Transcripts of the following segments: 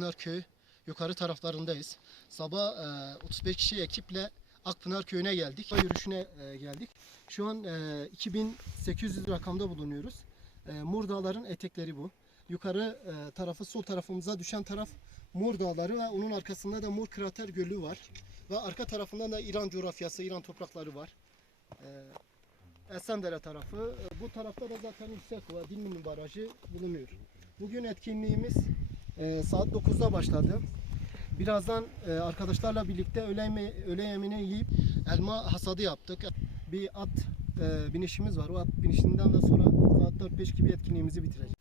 Akpınar Köyü yukarı taraflarındayız. Sabah e, 35 kişi ekiple Akpınar Köyü'ne geldik. Yürüyüşüne e, geldik. Şu an e, 2800 rakamda bulunuyoruz. E, Mur Dağların etekleri bu. Yukarı e, tarafı sol tarafımıza düşen taraf Mur Dağları ve onun arkasında da Mur Krater Gölü var. Ve arka tarafından da İran coğrafyası, İran toprakları var. E, Esendere tarafı. E, Bu tarafta da zaten Yüksekova, Dilmini Barajı bulunuyor. Bugün etkinliğimiz e, saat 9'da başladı. Birazdan e, arkadaşlarla birlikte öğle, yeme- öğle yemeğini yiyip elma hasadı yaptık. Bir at e, binişimiz var. O at binişinden de sonra saat 4-5 gibi etkinliğimizi bitireceğiz.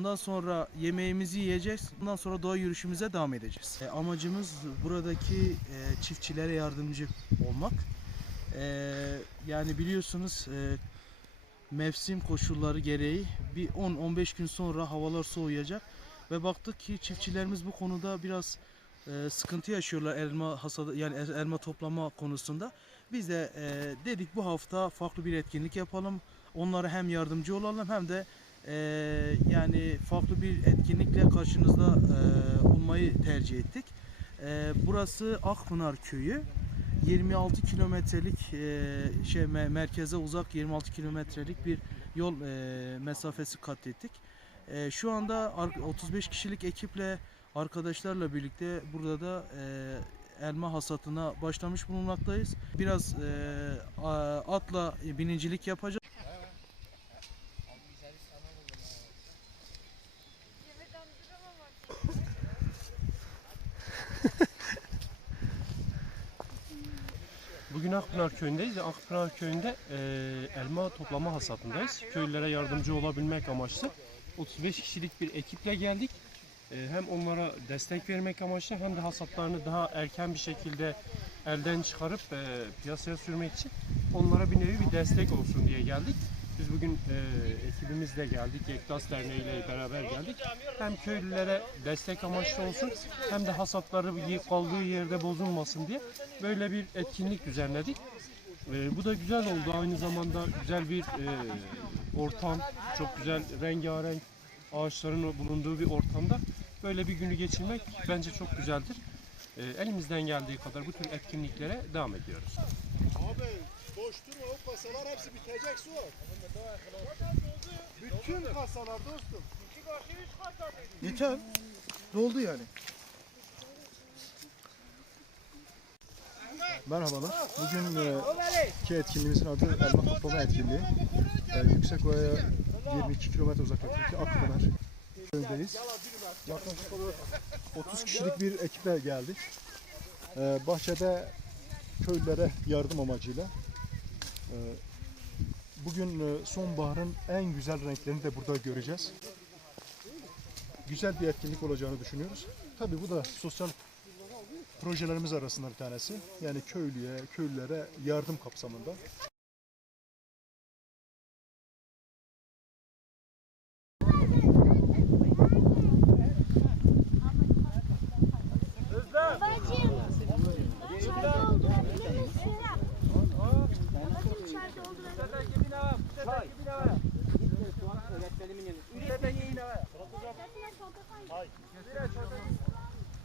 Ondan sonra yemeğimizi yiyeceğiz. Ondan sonra doğa yürüyüşümüze devam edeceğiz. Ee, amacımız buradaki e, çiftçilere yardımcı olmak. Ee, yani biliyorsunuz e, mevsim koşulları gereği bir 10-15 gün sonra havalar soğuyacak ve baktık ki çiftçilerimiz bu konuda biraz e, sıkıntı yaşıyorlar elma hasadı yani el- elma toplama konusunda. Biz de e, dedik bu hafta farklı bir etkinlik yapalım. Onlara hem yardımcı olalım hem de ee, yani farklı bir etkinlikle karşınızda e, olmayı tercih ettik. Ee, burası Akpınar Köyü. 26 kilometrelik e, şey me- merkeze uzak 26 kilometrelik bir yol e, mesafesi kat ettik. E, şu anda ar- 35 kişilik ekiple arkadaşlarla birlikte burada da e, elma hasatına başlamış bulunmaktayız. Biraz e, atla binicilik yapacağız. Bugün Akpınar Köyü'ndeyiz. Akpınar Köyü'nde e, elma toplama hasatındayız. Köylülere yardımcı olabilmek amaçlı 35 kişilik bir ekiple geldik. E, hem onlara destek vermek amaçlı hem de hasatlarını daha erken bir şekilde elden çıkarıp e, piyasaya sürmek için onlara bir nevi bir destek olsun diye geldik. Biz bugün e, ekibimizle geldik. Ektas Derneği ile beraber geldik. Hem köylülere destek amaçlı olsun hem de hasatları kaldığı yerde bozulmasın diye böyle bir etkinlik düzenledik. Ee, bu da güzel oldu. Aynı zamanda güzel bir e, ortam, çok güzel rengarenk ağaçların bulunduğu bir ortamda böyle bir günü geçirmek bence çok güzeldir. Ee, elimizden geldiği kadar bu tür etkinliklere devam ediyoruz. Boş durma o kasalar hepsi bitecek su. Bütün kasalar dostum. Yeter. Doldu yani. Merhabalar. Bugün e, ki etkinliğimizin adı elma toplama etkinliği. E, Yüksekova'ya 22 kilometre uzaklıktaki Akpınar köyündeyiz. Yaklaşık olarak 30 kişilik bir ekiple geldik. E, bahçede köylülere yardım amacıyla bugün e, sonbaharın en güzel renklerini de burada göreceğiz güzel bir etkinlik olacağını düşünüyoruz. Tabii bu da sosyal projelerimiz arasında bir tanesi. Yani köylüye, köylülere yardım kapsamında. Gracias.